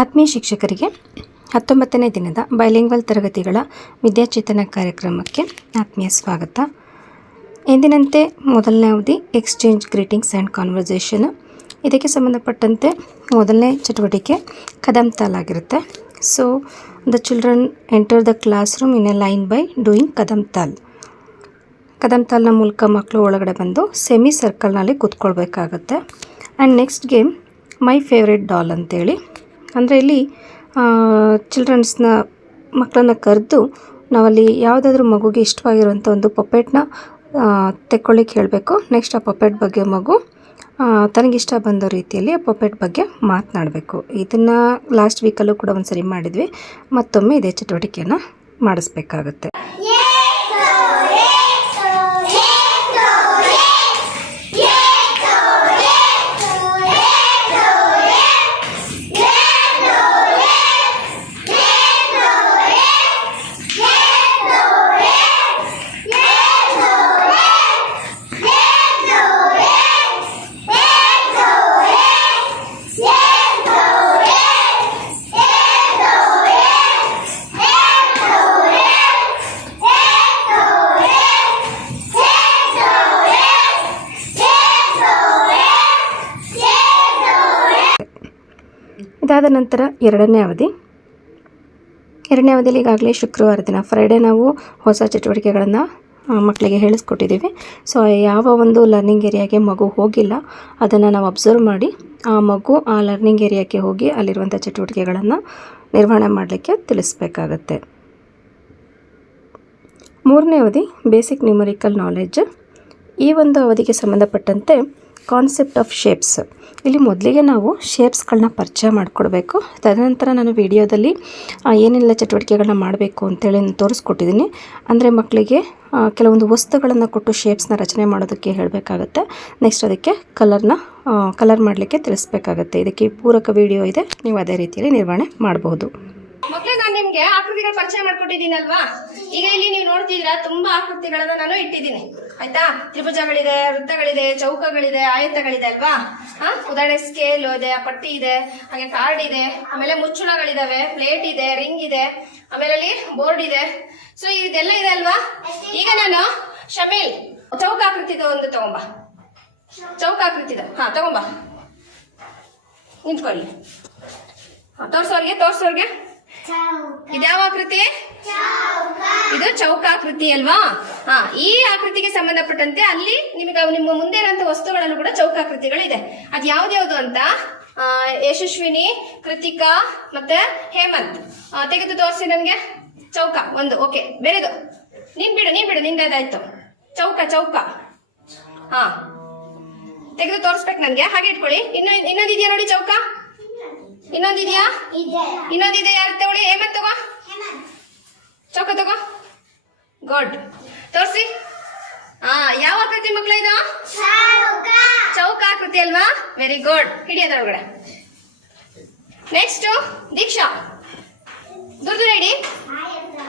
ಆತ್ಮೀಯ ಶಿಕ್ಷಕರಿಗೆ 19ನೇ ದಿನದ ಬೈಲಿಂಗ್ವಲ್ ತರಗತಿಗಳ ವಿದ್ಯಾಚೇತನ ಕಾರ್ಯಕ್ರಮಕ್ಕೆ ಆತ್ಮೀಯ ಸ್ವಾಗತ. ಎಂದಿನಂತೆ ಮೊದಲನೇ ಅವಧಿ ಎಕ್ಸ್ಚೇಂಜ್ ಗ್ರೀಟಿಂಗ್ಸ್ ಆ್ಯಂಡ್ ಕಾನ್ವರ್ಸೇಷನ್. ಇದಕ್ಕೆ ಸಂಬಂಧಪಟ್ಟಂತೆ ಮೊದಲನೇ ಚಟುವಟಿಕೆ ಕದಂ ತಾಲ್ ಆಗಿರುತ್ತೆ. So the children enter the classroom in a line by doing kadam taal. ಕದಂ ತಾಲ್ನ ಮೂಲಕ ಮಕ್ಕಳು ಒಳಗಡೆ ಬಂದು ಸೆಮಿ ಸರ್ಕಲ್ನಲ್ಲಿ ಕೂತ್ಕೊಳ್ಬೇಕಾಗತ್ತೆ. And next game my favourite doll ಅಂತೇಳಿ, ಅಂದರೆ ಇಲ್ಲಿ ಚಿಲ್ಡ್ರನ್ಸ್ನ ಮಕ್ಕಳನ್ನ ಕರೆದು ನಾವಲ್ಲಿ ಯಾವುದಾದ್ರೂ ಮಗುಗೆ ಇಷ್ಟವಾಗಿರುವಂಥ ಒಂದು ಪಪೆಟ್ನ ತೆಕ್ಕೊಳ್ಳಿಕ್ಕೆ ಹೇಳಬೇಕು. ನೆಕ್ಸ್ಟ್ ಆ ಪಪೆಟ್ ಬಗ್ಗೆ ಮಗು ತನಗಿಷ್ಟ ಬಂದ ರೀತಿಯಲ್ಲಿ ಆ ಪಪೆಟ್ ಬಗ್ಗೆ ಮಾತನಾಡಬೇಕು. ಇದನ್ನು ಲಾಸ್ಟ್ ವೀಕಲ್ಲೂ ಕೂಡ ಒಂದು ಸರಿ ಮಾಡಿದ್ವಿ. ಮತ್ತೊಮ್ಮೆ ಇದೇ ಚಟುವಟಿಕೆಯನ್ನು ಮಾಡಿಸ್ಬೇಕಾಗತ್ತೆ. ಇದಾದ ನಂತರ ಎರಡನೇ ಅವಧಿಯಲ್ಲಿ ಈಗಾಗಲೇ ಶುಕ್ರವಾರ ದಿನ ಫ್ರೈಡೇ ನಾವು ಹೊಸ ಚಟುವಟಿಕೆಗಳನ್ನು ಮಕ್ಕಳಿಗೆ ಹೇಳಿಸ್ಕೊಟ್ಟಿದ್ದೀವಿ. ಸೊ ಯಾವ ಒಂದು ಲರ್ನಿಂಗ್ ಏರಿಯಾಗೆ ಮಗು ಹೋಗಿಲ್ಲ ಅದನ್ನು ನಾವು ಅಬ್ಸರ್ವ್ ಮಾಡಿ ಆ ಮಗು ಆ ಲರ್ನಿಂಗ್ ಏರಿಯಾಕ್ಕೆ ಹೋಗಿ ಅಲ್ಲಿರುವಂಥ ಚಟುವಟಿಕೆಗಳನ್ನು ನಿರ್ವಹಣೆ ಮಾಡಲಿಕ್ಕೆ ತಿಳಿಸ್ಬೇಕಾಗತ್ತೆ. ಮೂರನೇ ಅವಧಿ ಬೇಸಿಕ್ ನ್ಯೂಮರಿಕಲ್ ನಾಲೆಡ್ಜ್. ಈ ಒಂದು ಅವಧಿಗೆ ಸಂಬಂಧಪಟ್ಟಂತೆ ಕಾನ್ಸೆಪ್ಟ್ ಆಫ್ ಶೇಪ್ಸ್. ಇಲ್ಲಿ ಮೊದಲಿಗೆ ನಾವು ಶೇಪ್ಸ್ಗಳನ್ನ ಪರಿಚಯ ಮಾಡಿಕೊಡ್ಬೇಕು. ತದನಂತರ ನಾನು ವಿಡಿಯೋದಲ್ಲಿ ಏನೆಲ್ಲ ಚಟುವಟಿಕೆಗಳನ್ನ ಮಾಡಬೇಕು ಅಂತೇಳಿ ತೋರಿಸ್ಕೊಟ್ಟಿದ್ದೀನಿ. ಅಂದರೆ ಮಕ್ಕಳಿಗೆ ಕೆಲವೊಂದು ವಸ್ತುಗಳನ್ನು ಕೊಟ್ಟು ಶೇಪ್ಸ್ನ ರಚನೆ ಮಾಡೋದಕ್ಕೆ ಹೇಳಬೇಕಾಗತ್ತೆ. ನೆಕ್ಸ್ಟ್ ಅದಕ್ಕೆ ಕಲರ್ ಮಾಡಲಿಕ್ಕೆ ತಿಳಿಸ್ಬೇಕಾಗತ್ತೆ. ಇದಕ್ಕೆ ಪೂರಕ ವಿಡಿಯೋ ಇದೆ, ನೀವು ಅದೇ ರೀತಿಯಲ್ಲಿ ನಿರ್ವಹಣೆ ಮಾಡಬಹುದು. ಮಕ್ಕಳೇ, ನಾನು ನಿಮ್ಗೆ ಆಕೃತಿಗಳ ಪರಿಚಯ ಮಾಡ್ಕೊಟ್ಟಿದ್ದೀನಲ್ವಾ? ಈಗ ಇಲ್ಲಿ ನೀವು ನೋಡ್ತಿದ್ರ ತುಂಬಾ ಆಕೃತಿಗಳನ್ನ ನಾನು ಇಟ್ಟಿದ್ದೀನಿ, ಆಯ್ತಾ? ತ್ರಿಭುಜಗಳಿದೆ, ವೃತ್ತಗಳಿದೆ, ಚೌಕಗಳಿದೆ, ಆಯತಗಳಿದೆ ಅಲ್ವಾ? ಉದಾಹರಣೆ ಸ್ಕೇಲ್ ಇದೆ, ಪಟ್ಟಿ ಇದೆ, ಹಾಗೆ ಕಾರ್ಡ್ ಇದೆ, ಆಮೇಲೆ ಮುಚ್ಚಳಗಳಿದಾವೆ, ಪ್ಲೇಟ್ ಇದೆ, ರಿಂಗ್ ಇದೆ, ಆಮೇಲೆ ಅಲ್ಲಿ ಬೋರ್ಡ್ ಇದೆ. ಸೊ ಇದೆಲ್ಲ ಇದೆ ಅಲ್ವಾ? ಈಗ ನಾನು ಶಮೀಲ್ ಚೌಕಾಕೃತಿದ ಒಂದು ತಗೊಂಬ, ಚೌಕಾಕೃತಿದ ತಗೊಂಬ, ನಿಂತ್ಕೊಳ್ಳಿ. ತೋರ್ಸೋರ್ಗೆ ಇದ್ಯಾವ ಆಕೃತಿ? ಇದು ಚೌಕಾಕೃತಿ ಅಲ್ವಾ? ಈ ಆಕೃತಿಗೆ ಸಂಬಂಧಪಟ್ಟಂತೆ ಅಲ್ಲಿ ನಿಮ್ಮ ಮುಂದೆ ಇರುವಂತ ವಸ್ತುಗಳಲ್ಲೂ ಕೂಡ ಚೌಕಾಕೃತಿಗಳಿದೆ. ಅದ್ ಯಾವ್ದ್ಯಾವ್ದು ಅಂತ ಯಶಸ್ವಿನಿ, ಕೃತಿಕಾ ಮತ್ತೆ ಹೇಮಂತ್ ತೆಗೆದು ತೋರಿಸಿ ನನ್ಗೆ. ಚೌಕ ಒಂದು, ಓಕೆ. ಬೇರೆದು ನೀನ್ ಬಿಡು ನಿಂದಾಯ್ತು. ಚೌಕ ತೆಗೆದು ತೋರಿಸ್ಬೇಕು ನನ್ಗೆ. ಹಾಗೆ ಇಟ್ಕೊಳ್ಳಿ. ಇನ್ನೊಂದಿದ್ಯಾ ನೋಡಿ ಚೌಕ? ಇನ್ನೊಂದಿದ್ಯಾ? ಇನ್ನೊಂದಿದೆ. ಯಾರು ತಗೊಳ್ಳಿ? ಹೇಮಂತ್ ತಗೋ. ಚೌಕ ತಗೋ. ಗುಡ್. ತೋರಿಸಿ. ಯಾವ ಆಕೃತಿ ಮಕ್ಕಳ ಇದು? ಚೌಕಾಕೃತಿ ಅಲ್ವಾ? Very good. ಹಿಡಿ ಅದರೊಳಗಡೆ. ನೆಕ್ಸ್ಟ್ ದೀಕ್ಷಾ, ದುರ್ದು ರೆಡಿ.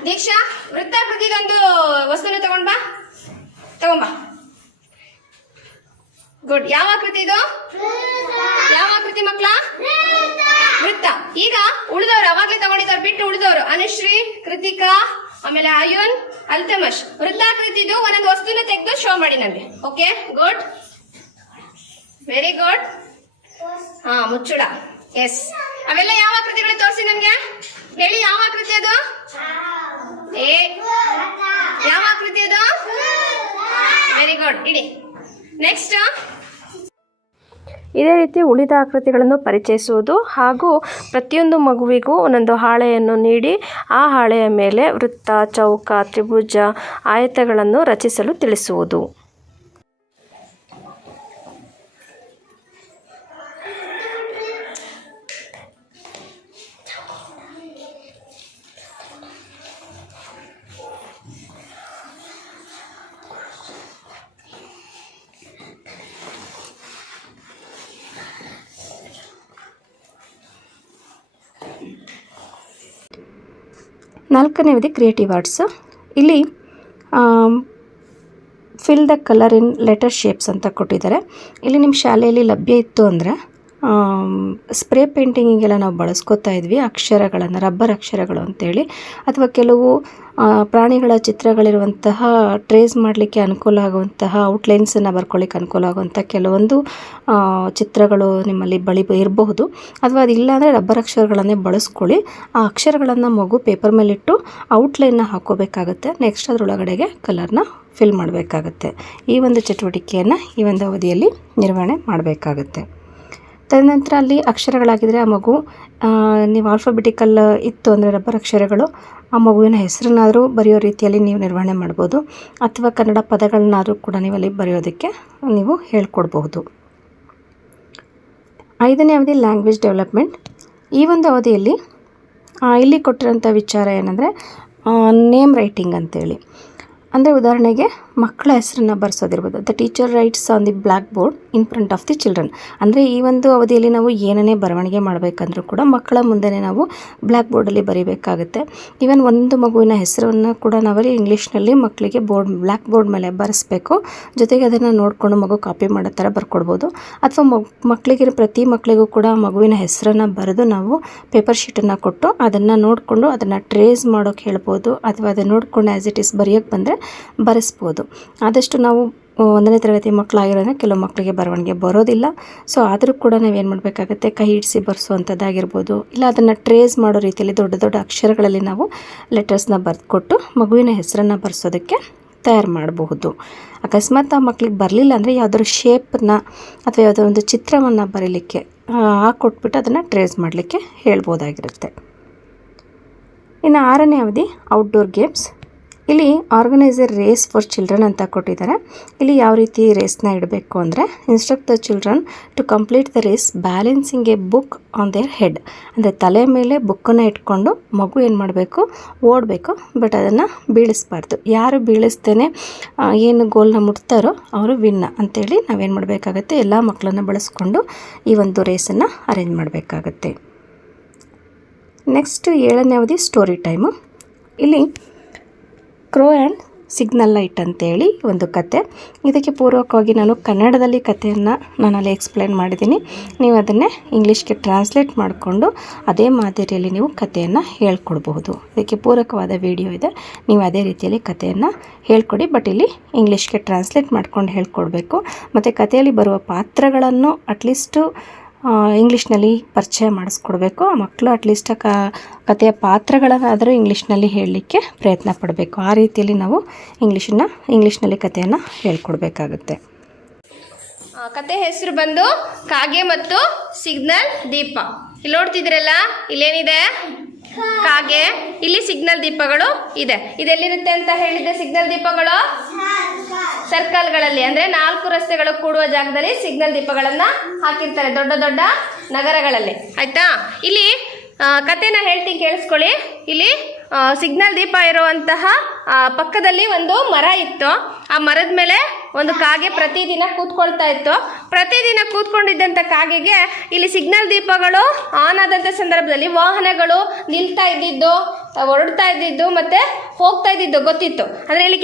ದೀಕ್ಷಾ ವೃತ್ತಾಕೃತಿದೊಂದು ವಸ್ತುನ ತಗೊಂಬಾ. ಗುಡ್. ಯಾವ ಆಕೃತಿ ಇದು? ಯಾವ ಆಕೃತಿ ಮಕ್ಕಳ? ವೃತ್ತ. ಈಗ ಉಳಿದವರು ಅವಾಗ್ಲೇ ತಗೊಂಡಿದ್ದವ್ರು ಬಿಟ್ಟು ಉಳಿದವರು ಅನುಶ್ರೀ, ಕೃತಿಕಾ, ಆಮೇಲೆ ಆಯುನ್, ಅಲ್ತಮಶ್ ವೃತ್ತಾಕೃತಿದು ಒಂದೊಂದು ವಸ್ತುನ ತೆಗೆದು ಶೋ ಮಾಡಿ ನನಗೆ. Okay, good, very good. ಮುಚ್ಚಳ. ಎಸ್. ಅವೆಲ್ಲ ಯಾವ ಆಕೃತಿಗಳು ತೋರಿಸಿ ನನ್ಗೆ ಹೇಳಿ. ಯಾವ ಆಕೃತಿ ಅದು? ಯಾವ ಆಕೃತಿ ಅದು? Very good. ಇಡಿ. ನೆಕ್ಸ್ಟ್ ಇದೇ ರೀತಿ ಉಳಿದ ಆಕೃತಿಗಳನ್ನು ಪರಿಚಯಿಸುವುದು ಹಾಗೂ ಪ್ರತಿಯೊಂದು ಮಗುವಿಗೂ ಒಂದೊಂದು ಹಾಳೆಯನ್ನು ನೀಡಿ ಆ ಹಾಳೆಯ ಮೇಲೆ ವೃತ್ತ, ಚೌಕ, ತ್ರಿಭುಜ, ಆಯತಗಳನ್ನು ರಚಿಸಲು ತಿಳಿಸುವುದು. ನಾಲ್ಕನೇ ಅವಧಿ ಕ್ರಿಯೇಟಿವ್ ಆರ್ಟ್ಸ್. ಇಲ್ಲಿ fill the colour in letter shapes ಅಂತ ಕೊಟ್ಟಿದ್ದಾರೆ. ಇಲ್ಲಿ ನಿಮ್ಮ ಶಾಲೆಯಲ್ಲಿ ಲಭ್ಯ ಇತ್ತು ಅಂದರೆ ಸ್ಪ್ರೇ ಪೇಂಟಿಂಗಿಗೆಲ್ಲ ನಾವು ಬಳಸ್ಕೊತಾ ಇದ್ವಿ ಅಕ್ಷರಗಳನ್ನು, ರಬ್ಬರ್ ಅಕ್ಷರಗಳು ಅಂತೇಳಿ, ಅಥವಾ ಕೆಲವು ಪ್ರಾಣಿಗಳ ಚಿತ್ರಗಳಿರುವಂತಹ ಟ್ರೇಸ್ ಮಾಡಲಿಕ್ಕೆ ಅನುಕೂಲ ಆಗುವಂತಹ ಔಟ್ಲೈನ್ಸನ್ನು ಬರ್ಕೊಳ್ಳಿಕ್ಕೆ ಅನುಕೂಲ ಆಗುವಂಥ ಕೆಲವೊಂದು ಚಿತ್ರಗಳು ನಿಮ್ಮಲ್ಲಿ ಇರಬಹುದು. ಅಥವಾ ಅದಿಲ್ಲ ಅಂದರೆ ರಬ್ಬರ್ ಅಕ್ಷರಗಳನ್ನೇ ಬಳಸ್ಕೊಳ್ಳಿ. ಆ ಅಕ್ಷರಗಳನ್ನು ಮಗು ಪೇಪರ್ ಮೇಲಿಟ್ಟು ಔಟ್ಲೈನ್ನ ಹಾಕೋಬೇಕಾಗುತ್ತೆ. ನೆಕ್ಸ್ಟ್ ಅದರೊಳಗಡೆಗೆ ಕಲರ್ನ ಫಿಲ್ ಮಾಡಬೇಕಾಗುತ್ತೆ. ಈ ಒಂದು ಚಟುವಟಿಕೆಯನ್ನು ಈ ಒಂದು ಅವಧಿಯಲ್ಲಿ ನಿರ್ವಹಣೆ ಮಾಡಬೇಕಾಗುತ್ತೆ. ತದನಂತರ ಅಲ್ಲಿ ಅಕ್ಷರಗಳಾಗಿದ್ದರೆ ಆ ಮಗು ನೀವು ಆಲ್ಫಾಬೆಟಿಕಲ್ ಇತ್ತು ಅಂದರೆ ರಬ್ಬರ್ ಅಕ್ಷರಗಳು, ಆ ಮಗುವಿನ ಹೆಸರನ್ನಾದರೂ ಬರೆಯೋ ರೀತಿಯಲ್ಲಿ ನೀವು ನಿರ್ವಹಣೆ ಮಾಡ್ಬೋದು. ಅಥವಾ ಕನ್ನಡ ಪದಗಳನ್ನಾದರೂ ಕೂಡ ನೀವಲ್ಲಿ ಬರೆಯೋದಕ್ಕೆ ನೀವು ಹೇಳ್ಕೊಡ್ಬಹುದು. 5ನೇ ಅವಧಿ ಲ್ಯಾಂಗ್ವೇಜ್ ಡೆವಲಪ್ಮೆಂಟ್. ಈ ಒಂದು ಅವಧಿಯಲ್ಲಿ ಇಲ್ಲಿ ಕೊಟ್ಟಿರೋಂಥ ವಿಚಾರ ಏನಂದರೆ ನೇಮ್ ರೈಟಿಂಗ್ ಅಂತೇಳಿ. ಅಂದರೆ ಉದಾಹರಣೆಗೆ ಮಕ್ಕಳ ಹೆಸರನ್ನು ಬರೆಸೋದಿರ್ಬೋದು. The teacher writes on the blackboard in front of the children. ಅಂದರೆ ಈ ಒಂದು ಅವಧಿಯಲ್ಲಿ ನಾವು ಏನನ್ನೇ ಬರವಣಿಗೆ ಮಾಡಬೇಕಂದ್ರೂ ಕೂಡ ಮಕ್ಕಳ ಮುಂದೆನೇ ನಾವು ಬ್ಲ್ಯಾಕ್ ಬೋರ್ಡಲ್ಲಿ ಬರೀಬೇಕಾಗುತ್ತೆ. ಈವನ್ ಒಂದು ಮಗುವಿನ ಹೆಸರನ್ನು ಕೂಡ ನಾವಲ್ಲಿ ಇಂಗ್ಲೀಷ್ನಲ್ಲಿ ಮಕ್ಕಳಿಗೆ ಬ್ಲ್ಯಾಕ್ ಬೋರ್ಡ್ ಮೇಲೆ ಬರೆಸ್ಬೇಕು. ಜೊತೆಗೆ ಅದನ್ನು ನೋಡಿಕೊಂಡು ಮಗು ಕಾಪಿ ಮಾಡೋ ಥರ ಬರ್ಕೊಡ್ಬೋದು. ಅಥವಾ ಪ್ರತಿ ಮಕ್ಕಳಿಗೂ ಕೂಡ ಮಗುವಿನ ಹೆಸರನ್ನು ಬರೆದು ನಾವು ಪೇಪರ್ ಶೀಟನ್ನು ಕೊಟ್ಟು ಅದನ್ನು ನೋಡಿಕೊಂಡು ಅದನ್ನು ಟ್ರೇಸ್ ಮಾಡೋಕ್ಕೆ ಹೇಳ್ಬೋದು. ಅಥವಾ ಅದನ್ನು ನೋಡಿಕೊಂಡು ಆ್ಯಸ್ ಇಟ್ ಈಸ್ ಬರೆಯೋಕ್ಕೆ ಬಂದರೆ ಬರೆಸ್ಬೋದು. ಆದಷ್ಟು ನಾವು 1ನೇ ತರಗತಿ ಮಕ್ಕಳಾಗಿರೋದ್ರೆ ಕೆಲವು ಮಕ್ಕಳಿಗೆ ಬರವಣಿಗೆ ಬರೋದಿಲ್ಲ. ಸೊ ಆದರೂ ಕೂಡ ನಾವೇನು ಮಾಡಬೇಕಾಗುತ್ತೆ, ಕೈ ಇಡಿಸಿ ಬರೆಸುವಂಥದ್ದಾಗಿರ್ಬೋದು, ಇಲ್ಲ ಅದನ್ನು ಟ್ರೇಸ್ ಮಾಡೋ ರೀತಿಯಲ್ಲಿ ದೊಡ್ಡ ದೊಡ್ಡ ಅಕ್ಷರಗಳಲ್ಲಿ ನಾವು ಲೆಟರ್ಸ್ನ ಬರೆದುಕೊಟ್ಟು ಮಗುವಿನ ಹೆಸರನ್ನು ಬರೆಸೋದಕ್ಕೆ ತಯಾರು ಮಾಡಬಹುದು. ಅಕಸ್ಮಾತ್ ಆ ಮಕ್ಕಳಿಗೆ ಬರಲಿಲ್ಲ ಅಂದರೆ ಯಾವುದಾದ್ರು ಶೇಪನ್ನ ಅಥವಾ ಯಾವುದೋ ಒಂದು ಚಿತ್ರವನ್ನು ಬರೀಲಿಕ್ಕೆ ಹಾಕ್ಕೊಟ್ಬಿಟ್ಟು ಅದನ್ನು ಟ್ರೇಸ್ ಮಾಡಲಿಕ್ಕೆ ಹೇಳ್ಬೋದಾಗಿರುತ್ತೆ. ಇನ್ನು 6ನೇ ಅವಧಿ ಔಟ್ಡೋರ್ ಗೇಮ್ಸ್. ಇಲ್ಲಿ organise a race for children ಅಂತ ಕೊಟ್ಟಿದ್ದಾರೆ. ಇಲ್ಲಿ ಯಾವ ರೀತಿ ರೇಸ್ನ ಇಡಬೇಕು ಅಂದರೆ instruct the children to complete the race balancing a book on their head. ಅಂದರೆ ತಲೆ ಮೇಲೆ ಬುಕ್ಕನ್ನು ಇಟ್ಕೊಂಡು ಮಗು ಏನು ಮಾಡಬೇಕು, ಓಡಬೇಕು. ಬಟ್ ಅದನ್ನು ಬೀಳಿಸ್ಬಾರ್ದು. ಯಾರು ಬೀಳಿಸ್ತೇನೆ ಏನು ಗೋಲ್ನ ಮುಟ್ತಾರೋ ಅವರು ವಿನ್ನ ಅಂತೇಳಿ ನಾವೇನು ಮಾಡಬೇಕಾಗತ್ತೆ, ಎಲ್ಲ ಮಕ್ಕಳನ್ನು ಬಳಸ್ಕೊಂಡು ಈ ಒಂದು ರೇಸನ್ನು ಅರೇಂಜ್ ಮಾಡಬೇಕಾಗತ್ತೆ. ನೆಕ್ಸ್ಟ್ 7ನೇ ಅವಧಿ ಸ್ಟೋರಿ ಟೈಮು. ಇಲ್ಲಿ ಕ್ರೋ ಆ್ಯಂಡ್ ಸಿಗ್ನಲ್ ಲೈಟ್ ಅಂತೇಳಿ ಒಂದು ಕತೆ. ಇದಕ್ಕೆ ಪೂರ್ವಕವಾಗಿ ನಾನು ಕನ್ನಡದಲ್ಲಿ ಕಥೆಯನ್ನು ನಾನಲ್ಲಿ ಎಕ್ಸ್ಪ್ಲೇನ್ ಮಾಡಿದ್ದೀನಿ. ನೀವು ಅದನ್ನೇ ಇಂಗ್ಲೀಷ್ಗೆ ಟ್ರಾನ್ಸ್ಲೇಟ್ ಮಾಡಿಕೊಂಡು ಅದೇ ಮಾದರಿಯಲ್ಲಿ ನೀವು ಕಥೆಯನ್ನು ಹೇಳ್ಕೊಡ್ಬಹುದು. ಇದಕ್ಕೆ ಪೂರಕವಾದ ವಿಡಿಯೋ ಇದೆ, ನೀವು ಅದೇ ರೀತಿಯಲ್ಲಿ ಕಥೆಯನ್ನು ಹೇಳ್ಕೊಡಿ. ಬಟ್ ಇಲ್ಲಿ ಇಂಗ್ಲೀಷ್ಗೆ ಟ್ರಾನ್ಸ್ಲೇಟ್ ಮಾಡ್ಕೊಂಡು ಹೇಳ್ಕೊಡ್ಬೇಕು. ಮತ್ತು ಕಥೆಯಲ್ಲಿ ಬರುವ ಪಾತ್ರಗಳನ್ನು ಅಟ್ಲೀಸ್ಟು ಇಂಗ್ಲೀಷ್ನಲ್ಲಿ ಪರಿಚಯ ಮಾಡಿಸ್ಕೊಡ್ಬೇಕು. ಆ ಮಕ್ಕಳು ಅಟ್ಲೀಸ್ಟ್ ಕಥೆಯ ಪಾತ್ರಗಳನ್ನಾದರೂ ಇಂಗ್ಲೀಷ್ನಲ್ಲಿ ಹೇಳಲಿಕ್ಕೆ ಪ್ರಯತ್ನ ಪಡಬೇಕು. ಆ ರೀತಿಯಲ್ಲಿ ನಾವು ಇಂಗ್ಲೀಷ್ನಲ್ಲಿ ಕಥೆಯನ್ನು ಹೇಳ್ಕೊಡ್ಬೇಕಾಗುತ್ತೆ. ಕತೆ ಹೆಸರು ಬಂದು ಕಾಗೆ ಮತ್ತು ಸಿಗ್ನಲ್ ದೀಪ. ಇಲ್ಲಿ ನೋಡ್ತಿದ್ರಲ್ಲ, ಇಲ್ಲೇನಿದೆ ಕಾಗೆ, ಇಲ್ಲಿ ಸಿಗ್ನಲ್ ದೀಪಗಳು ಇದೆ. ಇದೆಲ್ಲಿರುತ್ತೆ ಅಂತ ಹೇಳಿದ್ದೆ ಸಿಗ್ನಲ್ ದೀಪಗಳು? ಸರ್ಕಲ್ಗಳಲ್ಲಿ, ಅಂದರೆ 4 ರಸ್ತೆಗಳು ಕೂಡುವ ಜಾಗದಲ್ಲಿ ಸಿಗ್ನಲ್ ದೀಪಗಳನ್ನ ಹಾಕಿರ್ತಾರೆ ದೊಡ್ಡ ದೊಡ್ಡ ನಗರಗಳಲ್ಲಿ. ಆಯ್ತಾ? ಇಲ್ಲಿ ಕತೆನ ಹೇಳ್ತೀನಿ ಕೇಳಿಸ್ಕೊಳ್ಳಿ. ಇಲ್ಲಿ ಸಿಗ್ನಲ್ ದೀಪ ಇರುವಂತಹ ಪಕ್ಕದಲ್ಲಿ ಒಂದು ಮರ ಇತ್ತು. ಆ ಮರದ ಮೇಲೆ ಒಂದು ಕಾಗೆ ಪ್ರತಿದಿನ ಕೂತ್ಕೊಳ್ತಾ ಇತ್ತು. ಪ್ರತಿದಿನ ಕೂತ್ಕೊಂಡಿದ್ದಂಥ ಕಾಗೆಗೆ ಇಲ್ಲಿ ಸಿಗ್ನಲ್ ದೀಪಗಳು ಆನ್ ಆದಂಥ ಸಂದರ್ಭದಲ್ಲಿ ವಾಹನಗಳು ನಿಲ್ತಾ ಇದ್ದಿದ್ದು, ಹೊರಡ್ತಾ ಇದ್ದಿದ್ದು ಮತ್ತೆ ಹೋಗ್ತಾ ಇದ್ದಿದ್ದು ಗೊತ್ತಿತ್ತು. ಅಂದರೆ ಇಲ್ಲಿ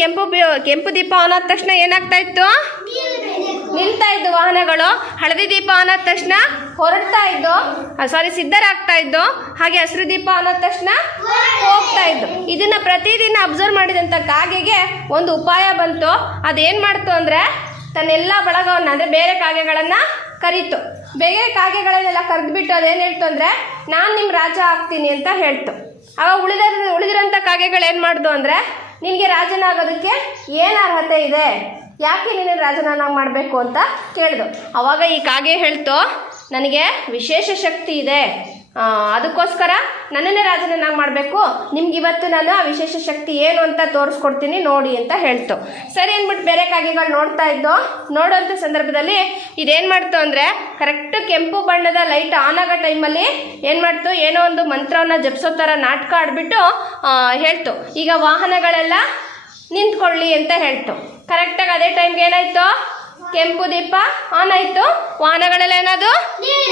ಕೆಂಪು ದೀಪ ಆನ್ ಆದ ತಕ್ಷಣ ಏನಾಗ್ತಾ ಇತ್ತು? ನಿಲ್ತಾ ಇದ್ದು ವಾಹನಗಳು. ಹಳದಿ ದೀಪ ಆನ್ ಆದ ತಕ್ಷಣ ಹೊರಡ್ತಾ ಇದ್ದು, ಸಿದ್ಧರಾಗ್ತಾ ಇದ್ದು. ಹಾಗೆ ಹಸಿರು ದೀಪ ಆನ್ ಆದ ತಕ್ಷಣ ಹೋಗ್ತಾ ಇದ್ದು. ಇದನ್ನ ಪ್ರತಿದಿನ ಅಬ್ಸರ್ವ್ ಮಾಡಿದಂಥ ಕಾಗೆಗೆ ಒಂದು ಉಪಾಯ ಬಂತು. ಅದೇನು ಮಾಡ್ತು ಅಂದರೆ ತನ್ನೆಲ್ಲ ಬಳಗವನ್ನು, ಅಂದರೆ ಬೇರೆ ಕಾಗೆಗಳನ್ನು ಕರೀತು. ಬೇರೆ ಕಾಗೆಗಳನ್ನೆಲ್ಲ ಕರೆದ್ಬಿಟ್ಟು ಅದೇನು ಹೇಳ್ತು ಅಂದರೆ, ನಾನು ನಿಮ್ಮ ರಾಜ ಆಗ್ತೀನಿ ಅಂತ ಹೇಳ್ತು. ಆವಾಗ ಉಳಿದಿರೋಂಥ ಕಾಗೆಗಳು ಏನು ಮಾಡ್ದು ಅಂದರೆ, ನಿನಗೆ ರಾಜನಾಗೋದಕ್ಕೆ ಏನು ಅರ್ಹತೆ ಇದೆ, ಯಾಕೆ ನೀನು ರಾಜನಾಗಿ ಮಾಡಬೇಕು ಅಂತ ಕೇಳಿದು. ಆವಾಗ ಈ ಕಾಗೆ ಹೇಳ್ತು, ನನಗೆ ವಿಶೇಷ ಶಕ್ತಿ ಇದೆ, ಅದಕ್ಕೋಸ್ಕರ ನನ್ನನ್ನೇ ರಾಜನನ್ನಾಗಿ ಮಾಡಬೇಕು. ನಿಮ್ಗೆ ಇವತ್ತು ನಾನು ಆ ವಿಶೇಷ ಶಕ್ತಿ ಏನು ಅಂತ ತೋರಿಸ್ಕೊಡ್ತೀನಿ ನೋಡಿ ಅಂತ ಹೇಳ್ತು. ಸರಿ ಅಂದ್ಬಿಟ್ಟು ಬೇರೆ ಕಾಗೆಗಳು ನೋಡ್ತಾ ಇದ್ದು. ನೋಡೋಂಥ ಸಂದರ್ಭದಲ್ಲಿ ಇದೇನು ಮಾಡ್ತು ಅಂದರೆ, ಕರೆಕ್ಟ್ ಕೆಂಪು ಬಣ್ಣದ ಲೈಟ್ ಆನ್ ಆಗೋ ಟೈಮಲ್ಲಿ ಏನು ಮಾಡ್ತು, ಏನೋ ಒಂದು ಮಂತ್ರವನ್ನು ಜಪಿಸೋ ಥರ ನಾಟಕ ಆಡಿಬಿಟ್ಟು ಹೇಳ್ತು, ಈಗ ವಾಹನಗಳೆಲ್ಲ ನಿಂತ್ಕೊಳ್ಳಿ ಅಂತ ಹೇಳ್ತು. ಕರೆಕ್ಟಾಗಿ ಅದೇ ಟೈಮ್ಗೆ ಏನಾಯಿತು, ಕೆಂಪು ದೀಪ ಆನ್ ಆಯಿತು, ವಾಹನಗಳೆಲ್ಲ ಏನದು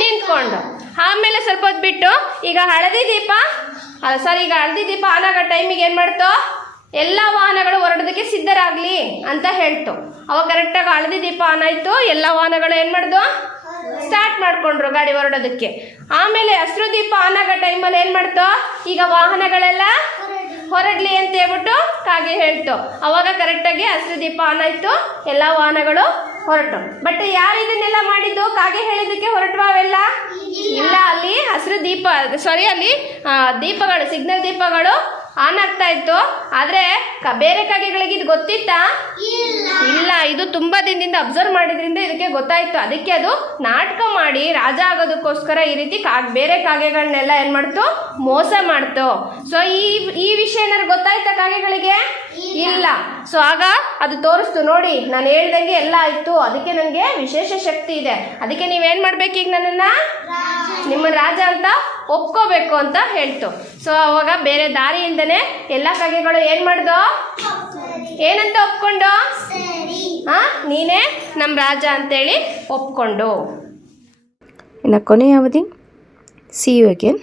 ನಿಂತ್ಕೊಂಡು. ಆಮೇಲೆ ಸ್ವಲ್ಪ ಹೊತ್ತು ಬಿಟ್ಟು ಈಗ ಹಳದಿ ದೀಪ ಆನ್ ಆಗೋ ಟೈಮಿಗೆ ಏನು ಮಾಡ್ತು, ಎಲ್ಲ ವಾಹನಗಳು ಹೊರಡೋದಕ್ಕೆ ಸಿದ್ಧರಾಗಲಿ ಅಂತ ಹೇಳ್ತು. ಅವಾಗ ಕರೆಕ್ಟಾಗಿ ಹಳದಿ ದೀಪ ಆನ್ ಆಯಿತು, ಎಲ್ಲ ವಾಹನಗಳು ಏನು ಮಾಡ್ದು ಸ್ಟಾರ್ಟ್ ಮಾಡ್ಕೊಂಡ್ರು ಗಾಡಿ ಹೊರಡೋದಕ್ಕೆ. ಆಮೇಲೆ ಹಸಿರು ದೀಪ ಆನ್ ಆಗೋ ಟೈಮಲ್ಲಿ ಏನು ಮಾಡ್ತೋ, ಈಗ ವಾಹನಗಳೆಲ್ಲ ಹೊರಡ್ಲಿ ಅಂತ ಹೇಳ್ಬಿಟ್ಟು ಕಾಗೆ ಹೇಳ್ತು. ಅವಾಗ ಕರೆಕ್ಟಾಗಿ ಹಸಿರು ದೀಪ ಆನ್ ಆಯ್ತು, ಎಲ್ಲ ವಾಹನಗಳು ಹೊರಟು. ಬಟ್ ಯಾರು ಇದನ್ನೆಲ್ಲ ಮಾಡಿದ್ದು? ಕಾಗೆ ಹೇಳಿದ್ದಕ್ಕೆ ಹೊರಟುವ ಅವೆಲ್ಲ ಇಲ್ಲ. ಅಲ್ಲಿ ಹಸಿರು ದೀಪ ಅಲ್ಲಿ ದೀಪಗಳು, ಸಿಗ್ನಲ್ ದೀಪಗಳು ಆನ್ ಆಗ್ತಾ ಇತ್ತು. ಆದರೆ ಬೇರೆ ಕಾಗೆಗಳಿಗೆ ಇದು ಗೊತ್ತಿತ್ತಾ? ಇಲ್ಲ. ಇದು ತುಂಬ ದಿನದಿಂದ ಅಬ್ಸರ್ವ್ ಮಾಡಿದ್ರಿಂದ ಇದಕ್ಕೆ ಗೊತ್ತಾಯ್ತು. ಅದಕ್ಕೆ ಅದು ನಾಟಕ ಮಾಡಿ ರಾಜ ಆಗೋದಕ್ಕೋಸ್ಕರ ಈ ರೀತಿ ಬೇರೆ ಕಾಗೆಗಳನ್ನೆಲ್ಲ ಏನು ಮಾಡ್ತು, ಮೋಸ ಮಾಡ್ತು. ಸೊ ಈ ವಿಷಯ ಏನಾದ್ರು ಗೊತ್ತಾಯ್ತಾ ಕಾಗೆಗಳಿಗೆ? ಇಲ್ಲ. ಸೊ ಆಗ ಅದು ತೋರಿಸ್ತು, ನೋಡಿ ನಾನು ಹೇಳ್ದಂಗೆ ಎಲ್ಲ ಆಯ್ತು, ಅದಕ್ಕೆ ನನಗೆ ವಿಶೇಷ ಶಕ್ತಿ ಇದೆ, ಅದಕ್ಕೆ ನೀವೇನು ಮಾಡ್ಬೇಕು, ಈಗ ನನ್ನನ್ನು ನಿಮ್ಮ ರಾಜ ಅಂತ ಒಪ್ಕೋಬೇಕು ಅಂತ ಹೇಳ್ತು. ಸೊ ಅವಾಗ ಬೇರೆ ದಾರಿ ಇಲ್ದೇನೆ ಎಲ್ಲ ಕಾಗೆಗಳು ಏನು ಮಾಡ್ದೋ, ಏನಂತ ಒಪ್ಕೊಂಡು, ನೀನೇ ನಮ್ಮ ರಾಜ ಅಂತೇಳಿ ಒಪ್ಕೊಂಡು. ಇನ್ನು ಕೊನೆಯ ಅವಧಿ ಸಿ ಯು ಅಗೇನ್.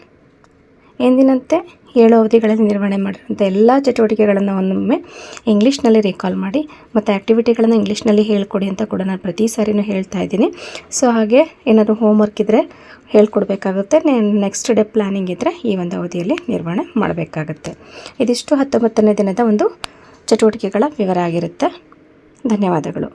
ಎಂದಿನಂತೆ 7 ಅವಧಿಗಳಲ್ಲಿ ನಿರ್ವಹಣೆ ಮಾಡಿರೋಂಥ ಎಲ್ಲ ಚಟುವಟಿಕೆಗಳನ್ನು ಒಮ್ಮೊಮ್ಮೆ ಇಂಗ್ಲೀಷ್ನಲ್ಲಿ ರೀಕಾಲ್ ಮಾಡಿ ಮತ್ತು ಆ್ಯಕ್ಟಿವಿಟಿಗಳನ್ನು ಇಂಗ್ಲೀಷ್ನಲ್ಲಿ ಹೇಳ್ಕೊಡಿ ಅಂತ ಕೂಡ ನಾನು ಪ್ರತಿ ಸಾರಿನೂ ಹೇಳ್ತಾ ಇದ್ದೀನಿ. ಸೊ ಹಾಗೆ ಏನಾದರೂ ಹೋಮ್ವರ್ಕ್ ಇದ್ದರೆ ಹೇಳ್ಕೊಡ್ಬೇಕಾಗುತ್ತೆ. ನೆಕ್ಸ್ಟ್ ಡೇ ಪ್ಲ್ಯಾನಿಂಗ್ ಇದ್ದರೆ ಈ ಒಂದು ಅವಧಿಯಲ್ಲಿ ನಿರ್ವಹಣೆ ಮಾಡಬೇಕಾಗತ್ತೆ. ಇದಿಷ್ಟು 19ನೇ ದಿನದ ಒಂದು ಚಟುವಟಿಕೆಗಳ ವಿವರ ಆಗಿರುತ್ತೆ. ಧನ್ಯವಾದಗಳು.